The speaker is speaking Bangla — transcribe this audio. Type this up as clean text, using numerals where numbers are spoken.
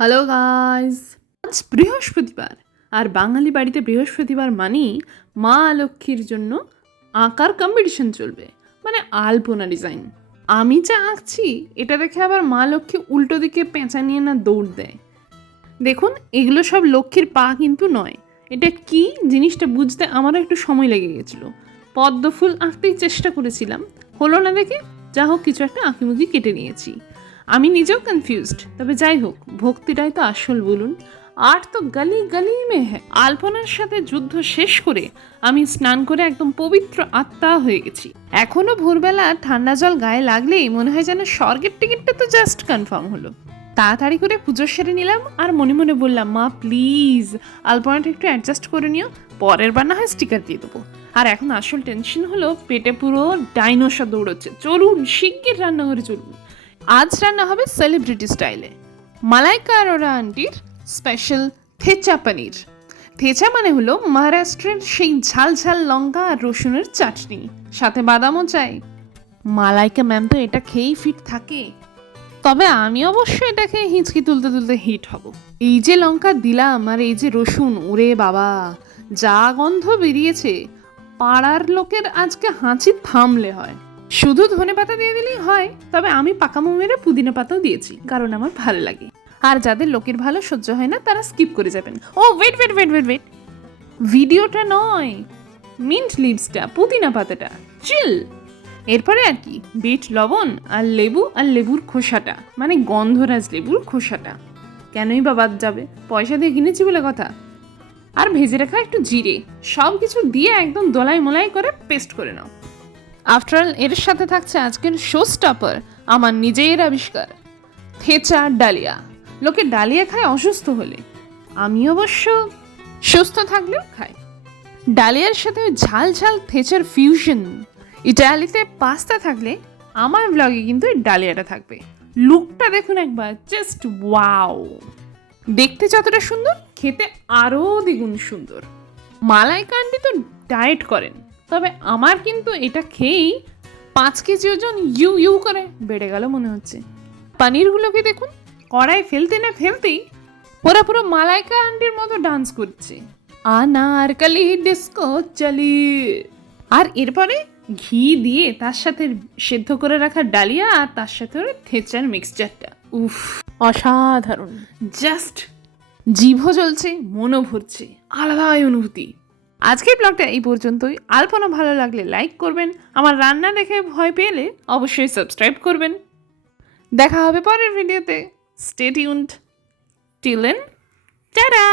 হ্যালো গাইস, আজ বৃহস্পতিবার আর বাঙালি বাড়িতে বৃহস্পতিবার মানেই মা লক্ষ্মীর জন্য আঁকার কম্পিটিশন চলবে, মানে আলপনা ডিজাইন। আমি যা আঁকছি এটা দেখে আবার মা লক্ষ্মী উল্টো দিকে পেঁচা নিয়ে না দৌড় দেয়। দেখুন, এগুলো সব লক্ষ্মীর পা কিন্তু নয়। এটা কি জিনিসটা বুঝতে আমারও একটু সময় লেগে গেছিলো। পদ্ম ফুল আঁকতেই চেষ্টা করেছিলাম, হলো না দেখে যা হোক কিছু একটা আঁকিমুখি কেটে নিয়েছি। আমি নিজেও কনফিউজড, তবে যাই হোক, ভক্তিটাই তো আসল বলুন। আর্ট তো গলি গলি মে হ্যায়। আলপনার সাথে যুদ্ধ শেষ করে আমি স্নান করে একদম পবিত্র আত্মা হয়ে গেছি। এখনো ভোরবেলা ঠান্ডা জল গায়ে লাগলেই মনে হয় যেন স্বর্গের টিকিটটা তো জাস্ট কনফার্ম হলো। তাড়াতাড়ি করে পুজো সেরে নিলাম আর মনে মনে বললাম, মা প্লিজ আলপনাটা একটু অ্যাডজাস্ট করে নিও, পরের বার না হয় স্টিকার দিয়ে দেবো। আর এখন আসল টেনশন হলো, পেটে পুরো ডাইনোসর দৌড়চ্ছে। চলুন শিগগির রান্নাঘরে চলুন। আজ রান্না হবে সেলিব্রিটি স্টাইলে, মালাইকা আরোরা আন্টির স্পেশাল থেচা পনির। থেচা মানে হলো মহারাষ্ট্রের সেই ঝাল ঝাল লঙ্কা আর রসুনের চাটনি, সাথে বাদামও চাই। মালাইকা ম্যাম তো এটা খেয়েই ফিট থাকে, তবে আমি অবশ্য এটা খেয়ে হিঁচকি তুলতে তুলতে হিট হব। এই যে লঙ্কা দিলাম আর এই যে রসুন, ওরে বাবা যা গন্ধ বেরিয়েছে, পাড়ার লোকের আজকে হাঁচি থামলে হয়। শুধু ধনেপাতা দিয়ে দিলেই হয়, তবে আমি পাকামো মেরে পুদিনা পাতাও দিয়েছি, কারণ আমার ভালো লাগে। আর যাদের লোকের ভালো সহ্য হয় না তারা স্কিপ করে যাবেন। Oh wait wait wait wait wait, ভিডিওটা নয়, মিন্ট লিভসটা, পুদিনা পাতাটা, চিল। এরপরে আর কি, বিট লবণ আর লেবু আর লেবুর খোসাটা, মানে গন্ধরাজ লেবুর খোসাটা। কেনই বা বাদ যাবে, পয়সা দিয়ে কিনেছি বলে কথা। আর ভেজে রাখা একটু জিরে, সব কিছু দিয়ে একদম দোলাই মোলাই করে পেস্ট করে নাও। আফটার অল এর সাথে থাকছে আজকের শো স্টপার, আমার নিজের আবিষ্কার, থেচা ডালিয়া। লোকে ডালিয়া খায় অসুস্থ হলে, আমি অবশ্য সুস্থ থাকলেও খাই। ডালিয়ার সাথে ঝাল ঝাল থেচার ফিউশন। ইটালিতে পাস্তা থাকলে আমার ব্লগে কিন্তু এই ডালিয়াটা থাকবে। লুকটা দেখুন একবার, জাস্ট ওয়াও। দেখতে যতটা সুন্দর, খেতে আরও দ্বিগুণ সুন্দর। মালাইকা আন্টি তো ডায়েট করেন, তবে আমার কিন্তু এটা খেয়েই 5 কেজি ওজন ইউ ইউ করে বেড়ে গেল মনে হচ্ছে। পনিরগুলোকে দেখুন, কড়াই ফেলতে না ফেলতেই ওরা পুরো মালাইকা আন্টির মতো ডান্স করছে। আনারকলি ডিস্কো চলি। আর এরপরে ঘি দিয়ে তার সাথে সেদ্ধ করে রাখা ডালিয়া আর তার সাথে থেচার মিক্সচারটা, উফ অসাধারণ। জাস্ট জিভও জ্বলছে, মনও ভরছে, আলাদাই অনুভূতি। আজকের ব্লগটা এই পর্যন্তই। আলপনা ভালো লাগলে লাইক করবেন, আমার রান্না দেখে ভয় পেলে অবশ্যই সাবস্ক্রাইব করবেন। দেখা হবে পরের ভিডিওতে। Stay tuned till then, tata.